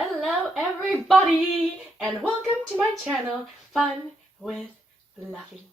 Hello everybody, and welcome to my channel, Fun with Fluffy.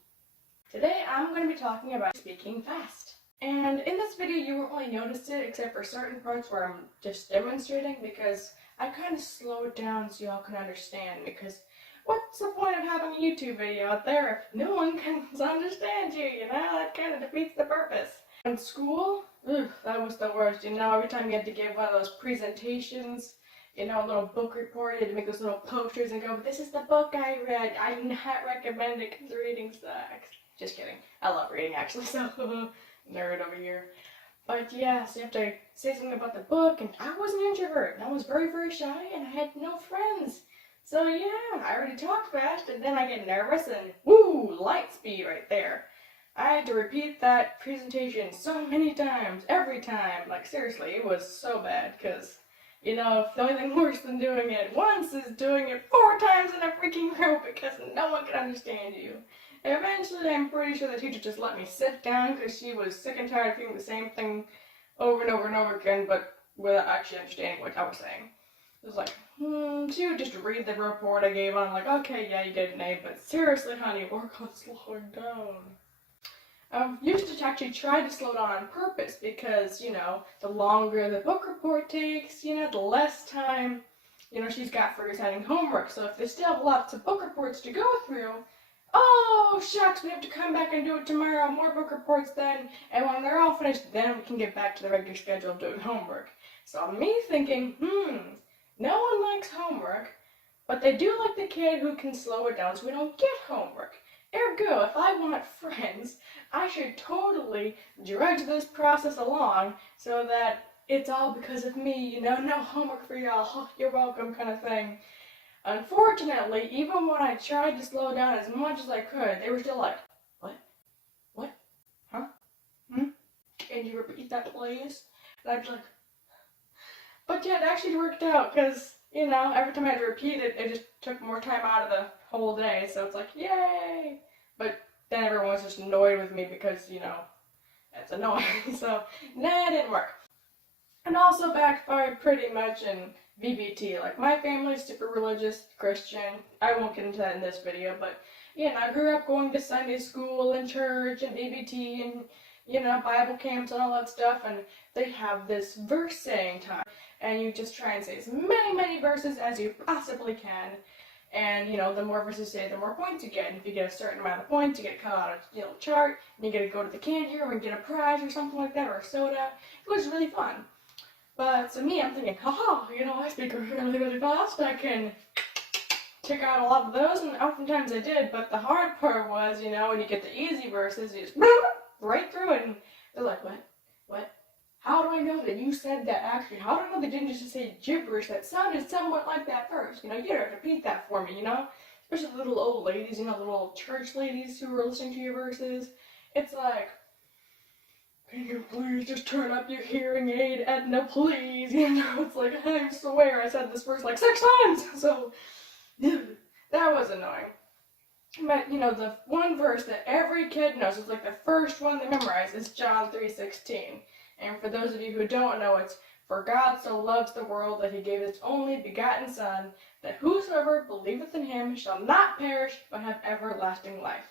Today I'm going to be talking about speaking fast. And in this video you won't really notice it except for certain parts where I'm just demonstrating, because I kind of slow it down so y'all can understand, because what's the point of having a YouTube video out there if no one can understand you, you know? That kind of defeats the purpose. In school, that was the worst, you know, every time you had to give one of those presentations, you know, a little book report, you had to make those little posters and go, this is the book I read, I'm not recommending because reading sucks. Just kidding, I love reading actually, so nerd over here. But yeah, so you have to say something about the book, and I was an introvert, and I was very, very shy, and I had no friends. So yeah, I already talked fast, and then I get nervous, and woo, light speed right there. I had to repeat that presentation so many times, every time. Like seriously, it was so bad, because, you know, the only thing worse than doing it once is doing it 4 times in a freaking row because no one can understand you. Eventually, I'm pretty sure the teacher just let me sit down because she was sick and tired of hearing the same thing over and over and over again, but without actually understanding what I was saying. It was like, she would just read the report I gave on, like, okay, yeah, you did an A, but seriously, honey, work on slowing down. I used to actually try to slow down on purpose because, you know, the longer the book report takes, you know, the less time, you know, she's got for assigning homework. So if they still have lots of book reports to go through, oh, shucks, we have to come back and do it tomorrow, more book reports then, and when they're all finished, then we can get back to the regular schedule of doing homework. So me thinking, no one likes homework, but they do like the kid who can slow it down so we don't get homework. Ergo, if I want friends, I should totally drudge this process along so that it's all because of me, you know, no homework for y'all, you're welcome kind of thing. Unfortunately, even when I tried to slow down as much as I could, they were still like, what? What? Huh? Can you repeat that, please? And I'd be like, but yeah, it actually worked out, because, you know, every time I had to repeat it, it just took more time out of the whole day, so it's like, yay! But then everyone was just annoyed with me because, you know, it's annoying, so, nah, it didn't work. And also backfired pretty much in VBT. Like, my family's super religious, Christian. I won't get into that in this video, but, you know, I grew up going to Sunday school and church and VBT and, you know, Bible camps and all that stuff, and they have this verse saying time, and you just try and say as many verses as you possibly can, and, you know, the more verses you say, the more points you get, and if you get a certain amount of points, you get cut out a little chart, and you get to go to the candy room and get a prize or something like that, or a soda. It was really fun. But so me, I'm thinking, haha, you know, I speak really fast, I can check out a lot of those, and oftentimes I did, but the hard part was, you know, when you get the easy verses, you just right through it, and they're like, what? How do I know that you said that actually? How do I know they didn't just say gibberish that sounded somewhat like that first? You know, you gotta repeat that for me, you know? Especially the little old ladies, you know, the little church ladies who were listening to your verses. It's like, can you please just turn up your hearing aid, Edna, please? You know, it's like, I swear I said this verse like 6 times! So, that was annoying. But, you know, the one verse that every kid knows, it's like the first one they memorize, is John 3:16. And for those of you who don't know, it's, for God so loves the world that he gave his only begotten Son, that whosoever believeth in him shall not perish, but have everlasting life.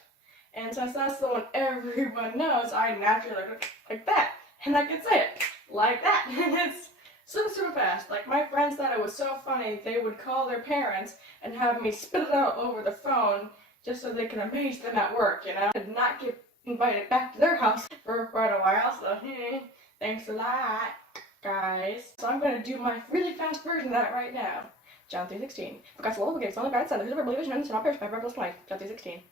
And since that's the one everyone knows, I naturally like that. And I can say it like that. And it's super fast. Like, my friends thought it was so funny, they would call their parents and have me spit it out over the phone just so they can amaze them at work, you know? And not get invited back to their house for quite a while, so thanks a lot, guys. So I'm going to do my really fast version of that right now. John 3:16. For God so loved the world, he gave his only begotten Son, that whosoever believes in him shall not perish but have everlasting life. John 3:16.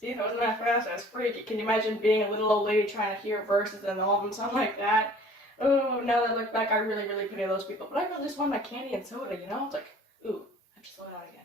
See, that wasn't that fast, I was freaky. Can you imagine being a little old lady trying to hear verses and all of them sound like that? Oh, now that I look back, I really pity those people. But I really just want my candy and soda, you know? It's like, ooh, I have to slow down again.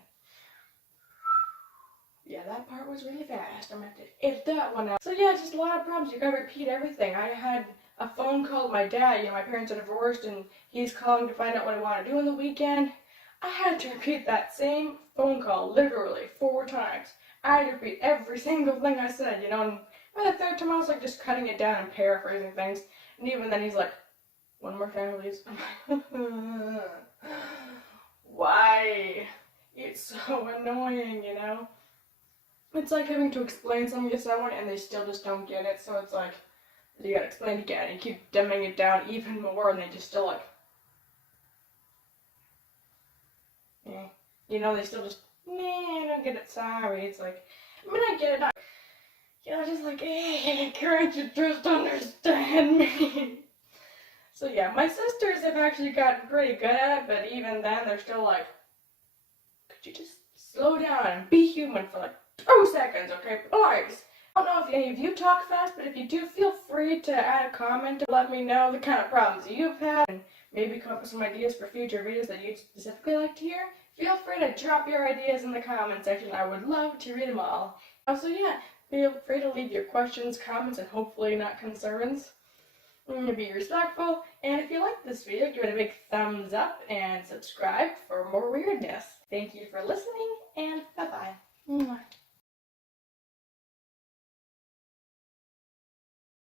Yeah, that part was really fast. I'm gonna have to edit that one out. So yeah, it's just a lot of problems. You gotta repeat everything. I had a phone call with my dad. You know, my parents are divorced, and he's calling to find out what I want to do on the weekend. I had to repeat that same phone call literally 4 times. I had to repeat every single thing I said, you know, and by the 3rd time I was like just cutting it down and paraphrasing things. And even then he's like, one more time, please. Wow. so annoying, you know? It's like having to explain something to someone and they still just don't get it, so it's like, you gotta explain it again, and you keep dumbing it down even more, and they just still like, eh. You know, they still just, nah, I don't get it, sorry. It's like, I mean, I get it, just like, can't you just understand me? So yeah, my sisters have actually gotten pretty good at it, but even then, they're still like, could you just slow down and be human for like 2 seconds, okay, please? I don't know if any of you talk fast, but if you do, feel free to add a comment to let me know the kind of problems you've had, and maybe come up with some ideas for future videos that you'd specifically like to hear. Feel free to drop your ideas in the comment section. I would love to read them all. Also, yeah, feel free to leave your questions, comments, and hopefully not concerns. Be respectful, and if you like this video, give it a big thumbs up and subscribe for more weirdness. Thank you for listening, and bye-bye.